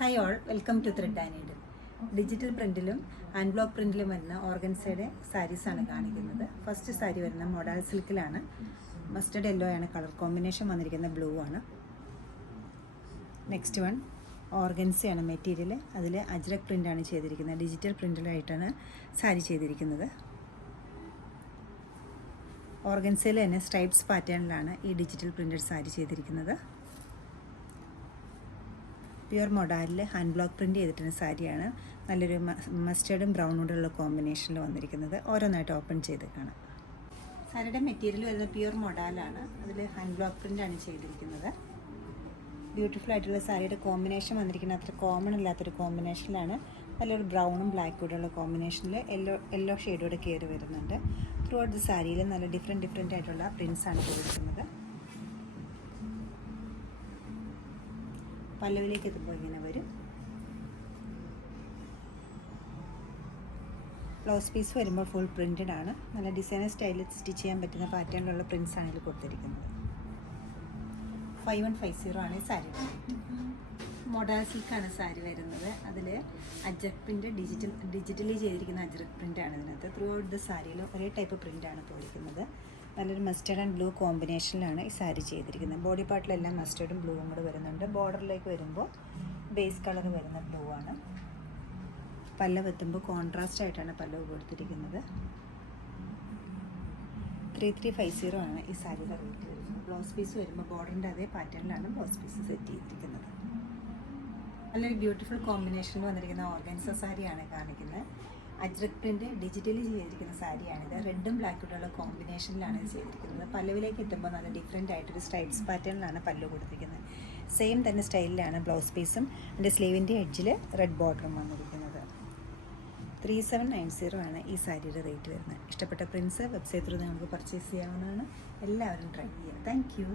Hi all, welcome to thread and needle. Digital പ്രിൻറ്റിലും and block പ്രിൻറ്റിലും വരുന്ന ഓർഗൻസയുടെ സാരീസാണ് കാണിക്കുന്നത്. ഫസ്റ്റ് സാരി വരുന്ന മൊഡാൾ സിൽക്കിലാണ്. മസ്റ്റർഡ് യെല്ലോ ആണ് കളർ കോമ്പിനേഷൻ, വന്നിരിക്കുന്ന ബ്ലൂ ആണ്. നെക്സ്റ്റ് വൺ ഓർഗൻസയാണ് മെറ്റീരിയൽ. അതിൽ അജ്രക് പ്രിൻ്റാണ് ചെയ്തിരിക്കുന്നത്. ഡിജിറ്റൽ പ്രിൻറ്റിലായിട്ടാണ് സാരി ചെയ്തിരിക്കുന്നത്. ഓർഗൻസയിൽ തന്നെ സ്ട്രൈപ്സ് പാറ്റേണിലാണ് ഈ ഡിജിറ്റൽ പ്രിൻറ്റഡ് സാരി ചെയ്തിരിക്കുന്നത്. പ്യുർ മൊഡാലിൽ ഹാൻഡ് ബ്ലോക്ക് പ്രിൻറ്റ് ചെയ്തിട്ടുള്ള സാരിയാണ്. നല്ലൊരു മസ്റ്റേർഡും ബ്രൗണോടുള്ള കോമ്പിനേഷനിൽ വന്നിരിക്കുന്നത്. ഓരോന്നായിട്ട് ഓപ്പൺ ചെയ്ത് കാണാം. സാരിയുടെ മെറ്റീരിയൽ വരുന്നത് പ്യുർ മൊഡാലാണ്. അതിൽ ഹാൻഡ് ബ്ലോക്ക് പ്രിൻ്റാണ് ചെയ്തിരിക്കുന്നത്. ബ്യൂട്ടിഫുൾ ആയിട്ടുള്ള സാരിയുടെ കോമ്പിനേഷൻ വന്നിരിക്കുന്നത് അത്ര കോമൺ അല്ലാത്തൊരു കോമ്പിനേഷനിലാണ്. നല്ലൊരു ബ്രൗണും ബ്ലാക്കൂടെയുള്ള കോമ്പിനേഷനിൽ യെല്ലോ ഷെയ്ഡോടെ കയറി വരുന്നുണ്ട്. ത്രൂ ഔട്ട് ദി സാരിയിൽ നല്ല ഡിഫറെൻറ്റ് ആയിട്ടുള്ള പ്രിൻസാണ് കൊടുക്കുന്നത്. പല്ലവിലേക്ക് എത്തുമ്പോൾ ഇങ്ങനെ വരും. ബ്ലൗസ് പീസ് വരുമ്പോൾ ഫുൾ പ്രിൻറ്റഡ് ആണ്. നല്ല ഡിസൈനർ സ്റ്റൈലിൽ സ്റ്റിച്ച് ചെയ്യാൻ പറ്റുന്ന പാറ്റേണിലുള്ള പ്രിൻസാണ് ഇതിൽ കൊടുത്തിരിക്കുന്നത്. 5150 ആണ് ഈ സാരി. മൊഡാൾ സിൽക്കാണ് സാരി വരുന്നത്. അതിൽ അജ്രക് പ്രിൻ്റ് ഡിജിറ്റലി ചെയ്തിരിക്കുന്ന അജ്രക് പ്രിൻ്റാണ് ഇതിനകത്ത്. ത്രൂ ഔട്ട് ദ സാരിയിൽ ഒരേ ടൈപ്പ് പ്രിൻ്റാണ് പോയിരിക്കുന്നത്. നല്ലൊരു മസ്റ്റേർഡ് ആൻഡ് ബ്ലൂ കോമ്പിനേഷനിലാണ് ഈ സാരി ചെയ്തിരിക്കുന്നത്. ബോഡി പാർട്ടിലെല്ലാം മസ്റ്റേർഡും ബ്ലൂവും കൂടെ വരുന്നുണ്ട്. ബോർഡറിലേക്ക് വരുമ്പോൾ ബേസ് കളർ വരുന്ന ബ്ലൂ ആണ്. പല്ലവ് എത്തുമ്പോൾ കോൺട്രാസ്റ്റ് ആയിട്ടാണ് പല്ലവ് കൊടുത്തിരിക്കുന്നത്. 3350 ആണ് ഈ സാരിയുടെ റേറ്റ് വരുന്നത്. ബ്ലൗസ് പീസ് വരുമ്പോൾ ബോർഡറിൻ്റെ അതേ പാറ്റേണിലാണ് ബ്ലൗസ് പീസ് സെറ്റ് ചെയ്തിരിക്കുന്നത്. നല്ലൊരു ബ്യൂട്ടിഫുൾ കോമ്പിനേഷനിൽ വന്നിരിക്കുന്ന ഓർഗൻസ സാരിയാണ് കാണിക്കുന്നത്. അജ്രക് പ്രിൻ്റ് ഡിജിറ്റലി ചെയ്തിരിക്കുന്ന സാരിയാണിത്. റെഡും ബ്ലാക്കുള്ള കോമ്പിനേഷനിലാണ് ഇത് ചെയ്തിരിക്കുന്നത്. പല്ലവിലേക്ക് എത്തുമ്പോൾ നല്ല ഡിഫറെൻ്റ് ആയിട്ടൊരു സ്ട്രൈപ്സ് പാറ്റേണിലാണ് പല്ലു കൊടുത്തിരിക്കുന്നത്. സെയിം തന്നെ സ്റ്റൈലിലാണ് ബ്ലൗസ് പീസും അതിൻ്റെ സ്ലീവിൻ്റെ എഡ്ജിൽ റെഡ് ബോർഡറും വന്നിരിക്കുന്നത്. 3790 ആണ് ഈ സാരിയുടെ റേറ്റ് വരുന്നത്. ഇഷ്ടപ്പെട്ട പ്രിൻസ് വെബ്സൈറ്റ് ത്രൂ നിങ്ങൾക്ക് പർച്ചേസ് ചെയ്യാവുന്നതാണ്. എല്ലാവരും ട്രൈ ചെയ്യുക. Thank you.